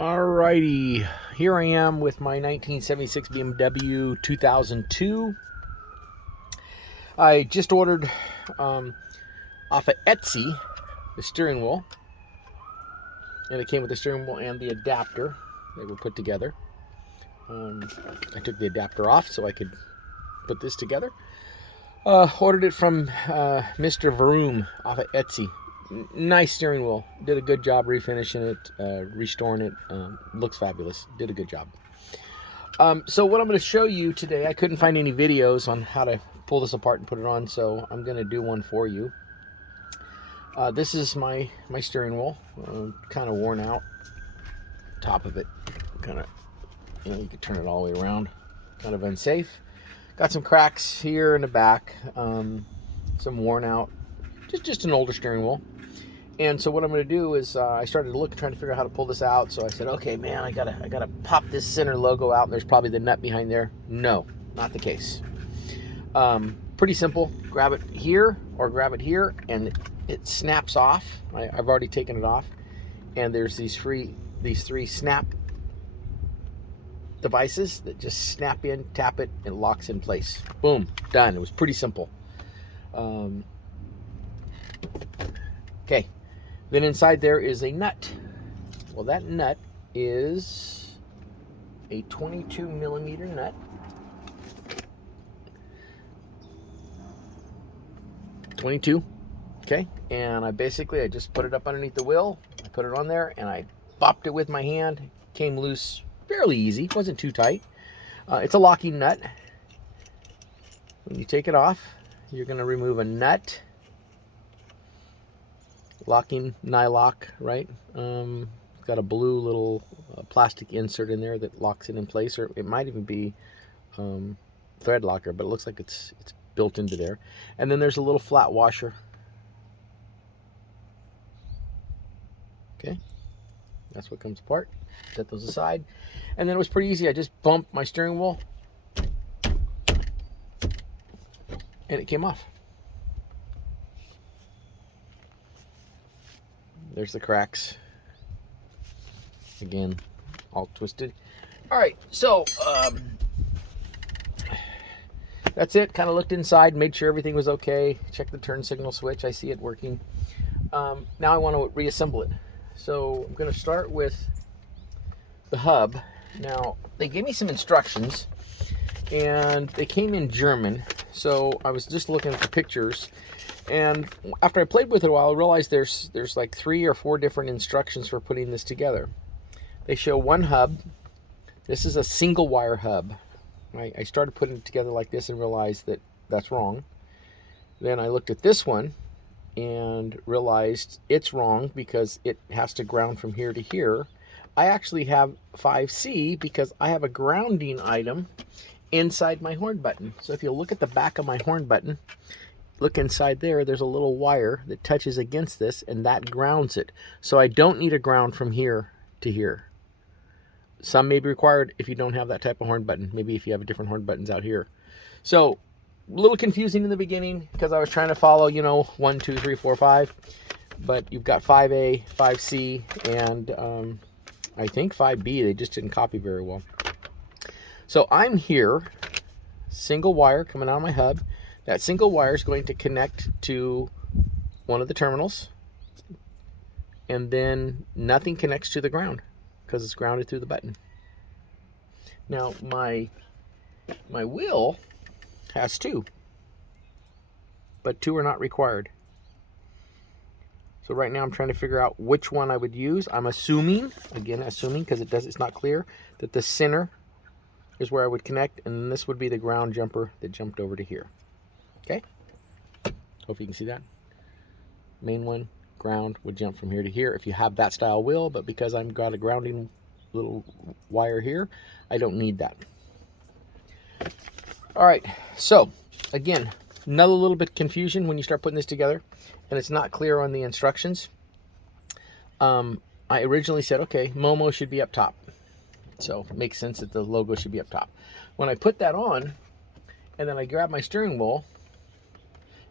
Alrighty, here I am with my 1976 BMW 2002. I just ordered off of Etsy the steering wheel, and it came with the steering wheel and the adapter. They were put together. I took the adapter off so I could put this together. Ordered it from Mr. Vroom off of Etsy. Nice steering wheel. Did a good job refinishing it, restoring it. Looks fabulous. Did a good job. So what I'm going to show you today, I couldn't find any videos on how to pull this apart and put it on, so I'm going to do one for you. This is my steering wheel, kind of worn out. Top of it, kind of, you can turn it all the way around. Kind of unsafe. Got some cracks here in the back, some worn out, just an older steering wheel. And so what I'm going to do is I started to look, trying to figure out how to pull this out. So I said, okay, man, I gotta pop this center logo out. There's probably the nut behind there. No, not the case. Pretty simple. Grab it here or grab it here, and it snaps off. I've already taken it off, and there's these three snap devices that just snap in, tap it, and it locks in place. Boom, done. It was pretty simple. Okay. Then inside there is a nut. Well, that nut is a 22 millimeter nut. .22, okay? And I just put it up underneath the wheel. I put it on there and I bopped it with my hand. It came loose fairly easy. It wasn't too tight. It's a locking nut. When you take it off, you're going to remove a nut. Locking nylock, right? It's got a blue little plastic insert in there that locks it in place, or it might even be thread locker, but it looks like it's built into there. And then there's a little flat washer. Okay, that's what comes apart. Set those aside, and then it was pretty easy. I just bumped my steering wheel, and it came off. There's the cracks. Again, all twisted. All right, so that's it. Kind of looked inside, made sure everything was okay. Checked the turn signal switch. I see it working. Now I want to reassemble it. So I'm going to start with the hub. Now, they gave me some instructions, and they came in German. So I was just looking at the pictures. And after I played with it a while, I realized there's like 3 or 4 different instructions for putting this together. They show one hub. This is a single wire hub. I started putting it together like this and realized that that's wrong. Then I looked at this one and realized it's wrong because it has to ground from here to here. I actually have 5C because I have a grounding item inside my horn button. So if you look at the back of my horn button, look inside there, there's a little wire that touches against this, and that grounds it. So I don't need a ground from here to here. Some may be required if you don't have that type of horn button. Maybe if you have different horn buttons out here. So a little confusing in the beginning because I was trying to follow, 1, 2, 3, 4, 5. But you've got 5A, 5C, and I think 5B. They just didn't copy very well. So I'm here, single wire coming out of my hub. That single wire is going to connect to one of the terminals, and then nothing connects to the ground because it's grounded through the button. Now my wheel has 2, but 2 are not required. So right now I'm trying to figure out which one I would use. I'm assuming because it's not clear, that the center is where I would connect, and this would be the ground jumper that jumped over to here. Okay, hope you can see that. Main one, ground, would jump from here to here if you have that style wheel, but because I've got a grounding little wire here, I don't need that. All right, so again, another little bit of confusion when you start putting this together and it's not clear on the instructions. I originally said, okay, Momo should be up top. So it makes sense that the logo should be up top. When I put that on, and then I grab my steering wheel,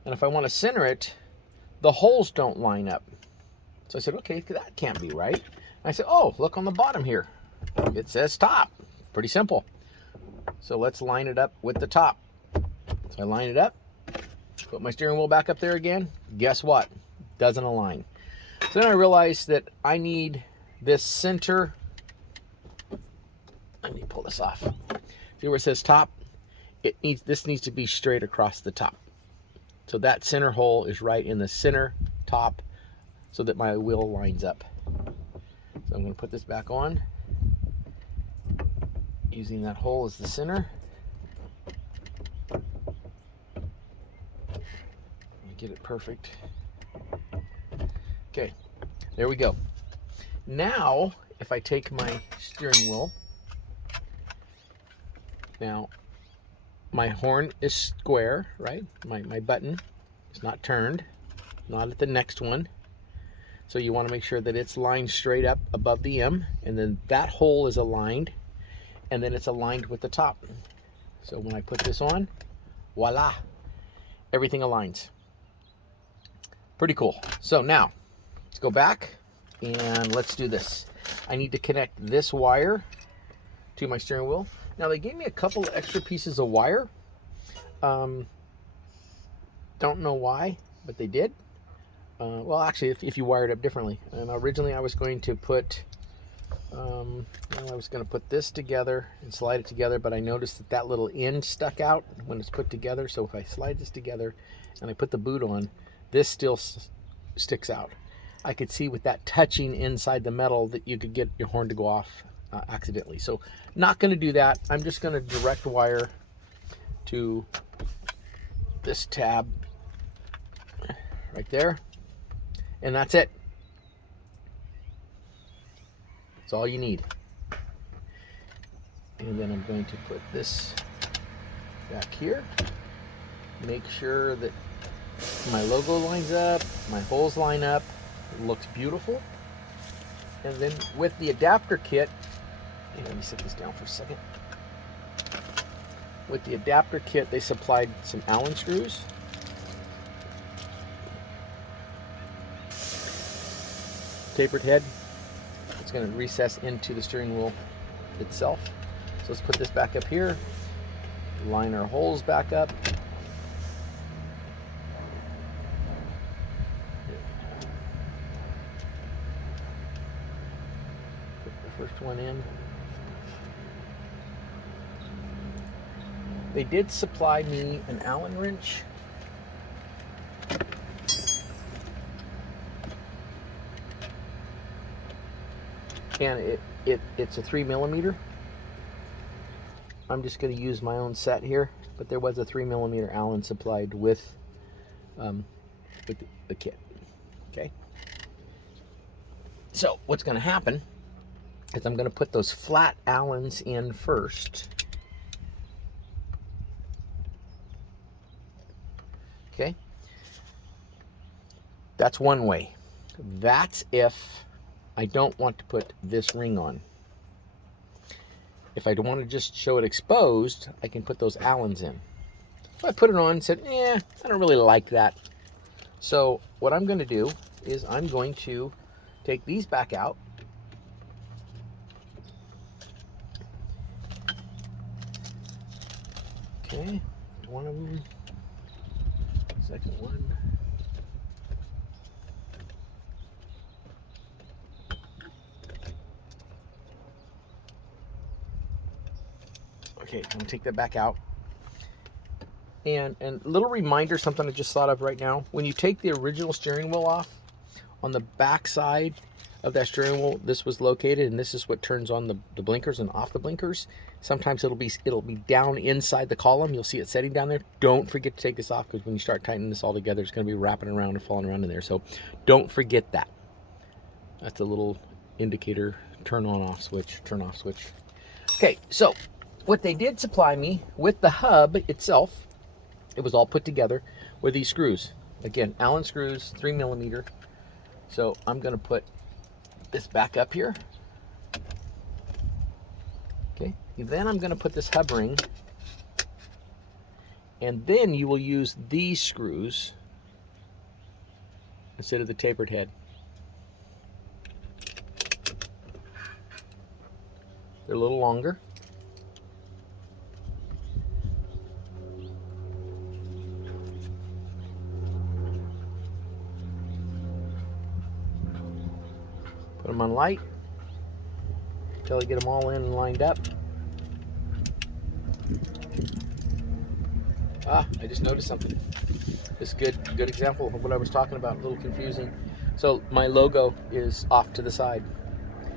and if I want to center it, the holes don't line up. So I said, okay, that can't be right. I said, oh, look on the bottom here. It says top. Pretty simple. So let's line it up with the top. So I line it up, put my steering wheel back up there again. Guess what? Doesn't align. So then I realized that I need this center. Let me pull this off. See where it says top? This needs to be straight across the top. So that center hole is right in the center top so that my wheel lines up. So I'm going to put this back on using that hole as the center. Get it perfect. Okay, there we go. Now, if I take my steering wheel, now my horn is square, right? My button is not turned, not at the next one. So you want to make sure that it's lined straight up above the M, and then that hole is aligned, and then it's aligned with the top. So when I put this on, voila, everything aligns. Pretty cool. So now, let's go back and let's do this. I need to connect this wire to my steering wheel. Now they gave me a couple of extra pieces of wire. Don't know why, but they did. Well, actually, if you wire it up differently. And originally I was going to put, this together and slide it together, but I noticed that that little end stuck out when it's put together. So if I slide this together and I put the boot on, this still sticks out. I could see with that touching inside the metal that you could get your horn to go off accidentally. So not going to do that. I'm just going to direct wire to this tab right there, and that's it. That's all you need. And then I'm going to put this back here, make sure that my logo lines up, my holes line up. It looks beautiful. And then with the adapter kit, let me set this down for a second. With the adapter kit, they supplied some Allen screws. Tapered head. It's going to recess into the steering wheel itself. So let's put this back up here. Line our holes back up. First one in. They did supply me an Allen wrench. And it's a 3mm. I'm just going to use my own set here, but there was a 3mm Allen supplied with the kit. Okay. So what's going to happen is I'm going to put those flat Allens in first. Okay. That's one way. That's if I don't want to put this ring on. If I don't want to just show it exposed, I can put those Allens in. So I put it on and said, I don't really like that. So what I'm going to do is I'm going to take these back out. Okay, one of them, second one. Okay, I'm gonna take that back out. And a little reminder, something I just thought of right now. When you take the original steering wheel off, on the back side of that steering wheel, this was located, and this is what turns on the blinkers and off the blinkers. Sometimes it'll be down inside the column. You'll see it setting down there. Don't forget to take this off, because when you start tightening this all together, it's going to be wrapping around and falling around in there. So don't forget that. That's a little indicator turn on off switch, turn off switch. Okay, so what they did supply me with the hub itself, it was all put together with these screws. Again, Allen screws, 3mm. So I'm going to put this back up here. Okay, then I'm going to put this hub ring, and then you will use these screws instead of the tapered head. They're a little longer. Put them on light until I get them all in and lined up. I just noticed something. This is good example of what I was talking about, a little confusing. So my logo is off to the side.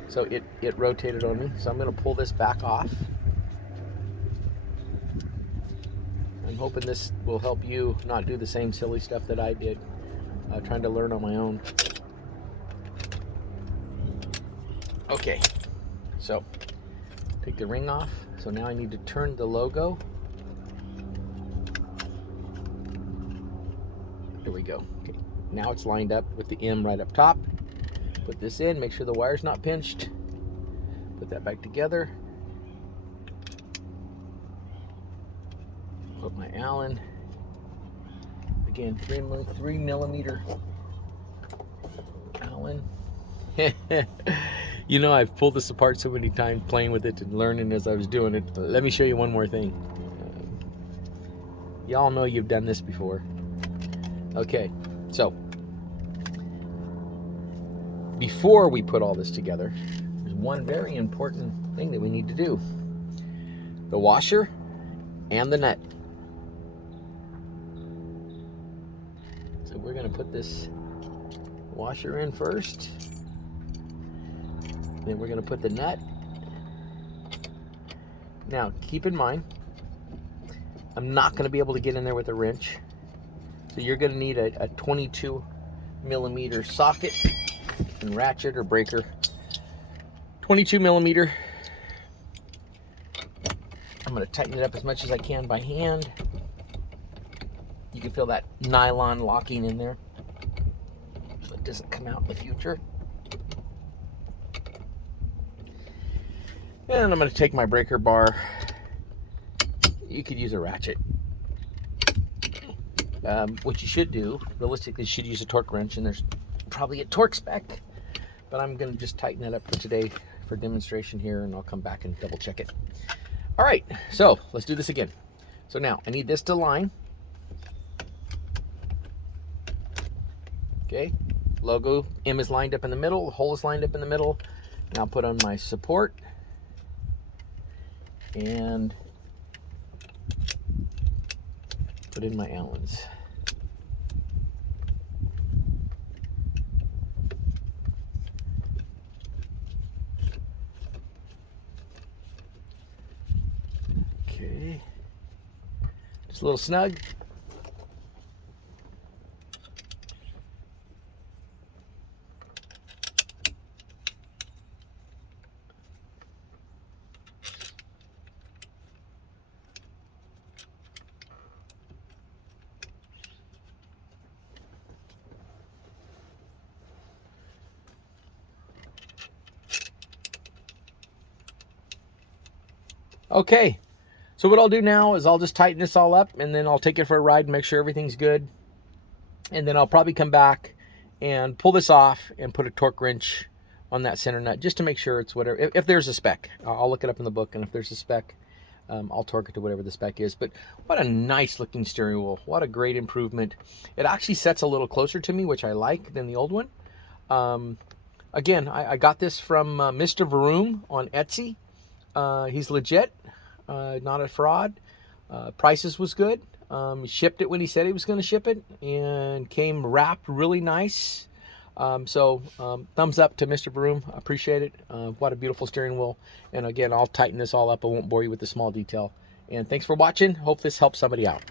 So it rotated on me. So I'm going to pull this back off. I'm hoping this will help you not do the same silly stuff that I did, trying to learn on my own. Okay, so take the ring off. So now I need to turn the logo. There we go. Okay, now it's lined up with the M right up top. Put this in, make sure the wire's not pinched. Put that back together. Put my Allen. Again, 3 millimeter Allen. You know, I've pulled this apart so many times playing with it and learning as I was doing it. Let me show you one more thing. Y'all know you've done this before. Okay, so before we put all this together, there's one very important thing that we need to do. The washer and the nut. So we're going to put this washer in first. Then we're going to put the nut. Now, keep in mind, I'm not going to be able to get in there with a wrench. So you're going to need a 22 millimeter socket and ratchet or breaker. 22 millimeter. I'm going to tighten it up as much as I can by hand. You can feel that nylon locking in there so it doesn't come out in the future. And I'm going to take my breaker bar. You could use a ratchet. What you should do, realistically, you should use a torque wrench, and there's probably a torque spec, but I'm going to just tighten that up for today for demonstration here, and I'll come back and double check it. All right, so let's do this again. So now I need this to line. Okay, logo M is lined up in the middle, the hole is lined up in the middle. Now put on my support and put in my Allens. Okay, just a little snug. Okay, so what I'll do now is I'll just tighten this all up, and then I'll take it for a ride and make sure everything's good. And then I'll probably come back and pull this off and put a torque wrench on that center nut just to make sure it's whatever. If there's a spec, I'll look it up in the book, and if there's a spec, I'll torque it to whatever the spec is. But what a nice looking steering wheel. What a great improvement. It actually sets a little closer to me, which I like, than the old one. Again, I got this from Mr. Vroom on Etsy. He's legit, not a fraud. Prices was good. He shipped it when he said he was going to ship it, and came wrapped really nice. Thumbs up to Mr. Vroom. Appreciate it. What a beautiful steering wheel. And again, I'll tighten this all up. I won't bore you with the small detail. And thanks for watching. Hope this helps somebody out.